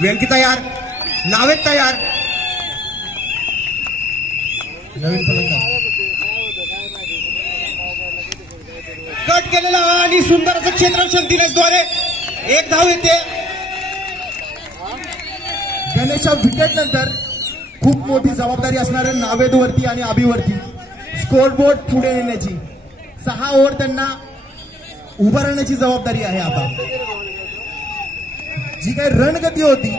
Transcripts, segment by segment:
व्यंकी तयार, नावेद तयार, नवीन फलंदाज कट केलेला आणि सुंदर असं क्षेत्ररक्षण दिनेशद्वारे एक धाव येते. गणेशच्या विकेट नंतर खूप मोठी जबाबदारी असणार आहे नावेदवरती आणि अभिवरती. स्कोरबोर्ड पुढे नेण्याची 6 ओव्हर त्यांना उभं राहण्याची जबाबदारी आहे. आता जी काही रणगती होती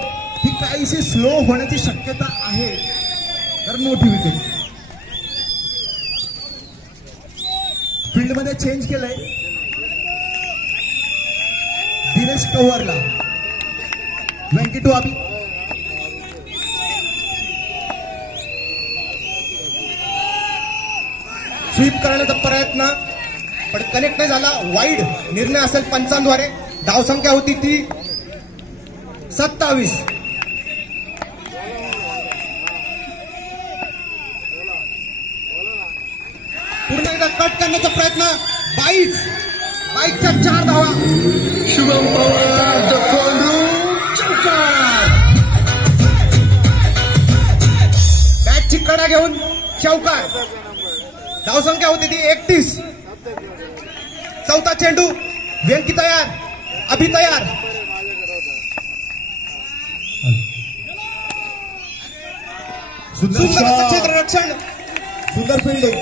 ती काहीशी स्लो होण्याची शक्यता आहे. तर मोठी विकेट फील्ड मध्ये चेंज केलंय. दिनेश कव्हरला व्यंकी टू अभि. स्वीप करण्याचा प्रयत्न पण कनेक्ट नाही झाला. वाईड निर्णय असेल पंचांद्वारे. धावसंख्या होती ती 27. पुन्हा एकदा कट करण्याचा प्रयत्न. 22च्या 4 धावा. शुभम पवार चौकार. बॅटची कडा घेऊन चौकार. धावसंख्या होती ती 31. चौथा चेंडू. व्यंकी तयार, अभि तयार. सुंदर असं क्षेत्ररक्षण. सुंदर फिल्डिंग.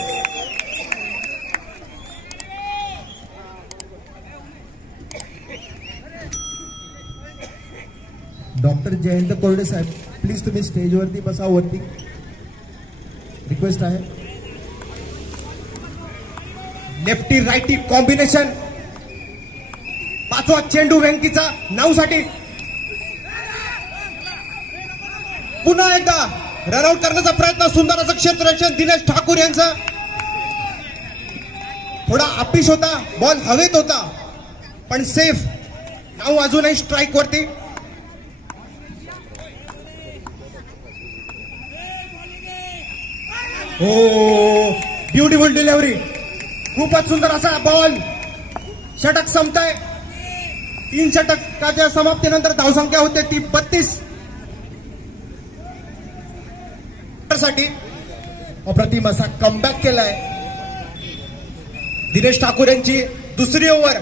डॉक्टर जयंत कोरडे साहेब प्लीज तुम्ही स्टेजवरती बसा. वरती रिक्वेस्ट आहे. Lefty righty combination. 5वा चेंडू व्यंकीचा 9 साठी. पुन्हा एकदा रनआउट करण्याचा प्रयत्न. सुंदर असं क्षेत्ररक्षण दिनेश ठाकूर यांचा. थोडा अपिश होता, बॉल हवेत होता पण सेफ. नाव अजूनही स्ट्राईक वरती. हो, ब्युटिफुल डिलिव्हरी. खूपच सुंदर असा बॉल. षटक संपताय. 3 षटकाच्या समाप्तीनंतर धावसंख्या होते ती 32 साठी. अप्रतिम असा कमबॅक केलाय. दिनेश ठाकूर यांची दुसरी ओव्हर.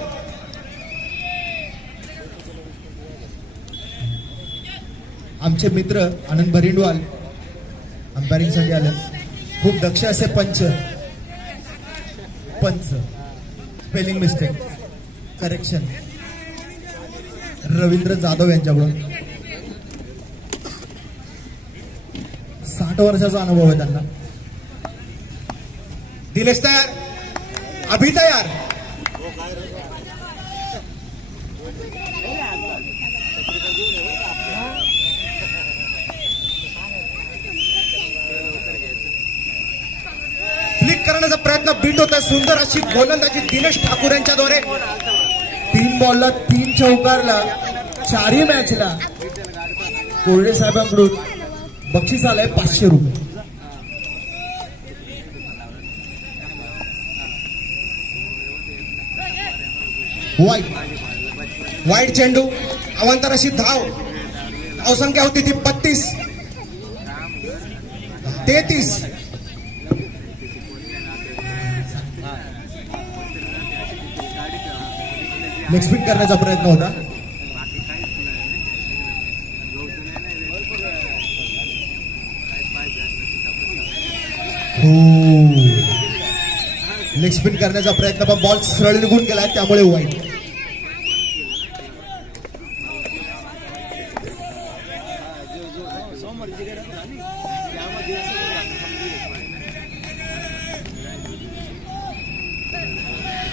आमचे मित्र आनंद भरिंडवाल अंपायरिंग साठी आले. खूप दक्ष असे पंच. Spelling mistake correction Ravindra Jadhav यांच्याकडून. 60 वर्षाचा अनुभव आहे त्यांना. दिनेश तयार, अभि तयार. फ्लिक करण्याचा प्रयत्न बीट होता. सुंदर अशी गोलंदाजी दिनेश ठाकूर यांच्याद्वारे. 3 बॉलला 3 चौकारला 4ही मॅचला कोरडे साहेबांकडून बक्षीस आलंय 500 रुपये. वाईड चेंडू. अवांतर अशी धावसंख्या होती ती 32. 33. लेग स्पिन करण्याचा प्रयत्न होता. लेग स्पिन करण्याचा प्रयत्न पण बॉल सरळ निघून गेलाय त्यामुळे वाईट.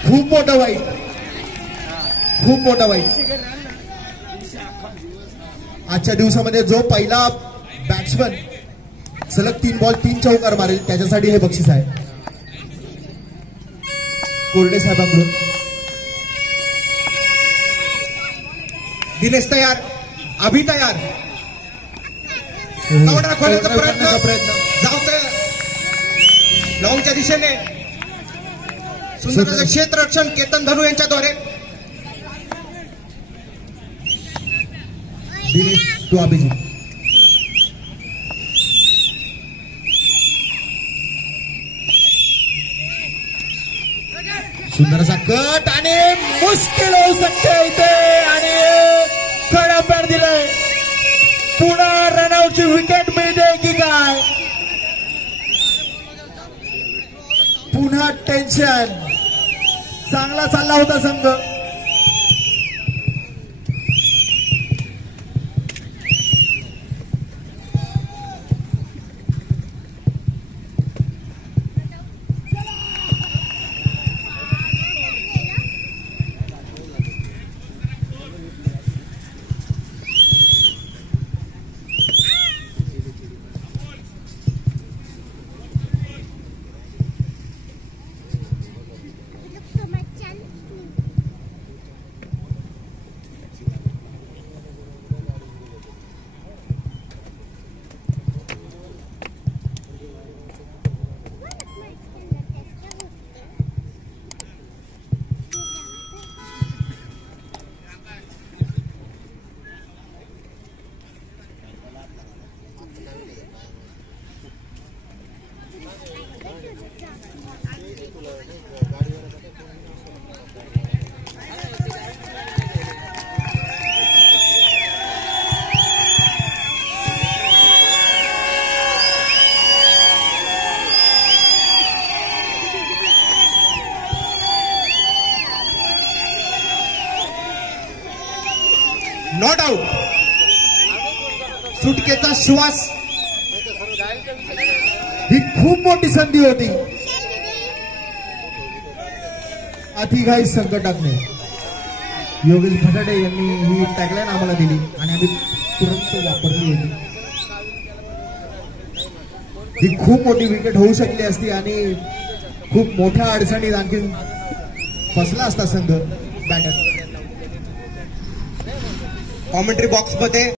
खूप मोठा वाईट. खूप मोठा वाईट. आजच्या दिवसामध्ये जो पहिला बॅट्समन सलग 3 बॉल 3 चौकार मारेल त्याच्यासाठी हे बक्षीस आहे कोरडे साहेबांकडून. दिनेश तयार, अभि तयार. खोलण्याचा प्रयत्न जाऊतोय लॉंगच्या दिशेने. सुंदर क्षेत्ररक्षण केतन धनू यांच्याद्वारे. दिनेश टू अभिजित. सुंदर असा कट आणि मुश्किल होऊ शकते इथे आणि खडा पॅड दिलाय. पुन्हा रनआउटची विकेट मिळते की काय? पुन्हा टेन्शन. चांगला चालला होता संघ. Not out. सुटकेचा श्वास. ही खूप मोठी संधी होती. अतिघाई संकटाने योगेश भटाडे यांनी ही टॅगलाईन आम्हाला दिली आणि आम्ही तुरंत वापरली होती. ही खूप मोठी विकेट होऊ शकली असती आणि खूप मोठ्या अडचणीत आणखी फसला असता संघ बॅटर. कॉमेंट्री बॉक्स मध्ये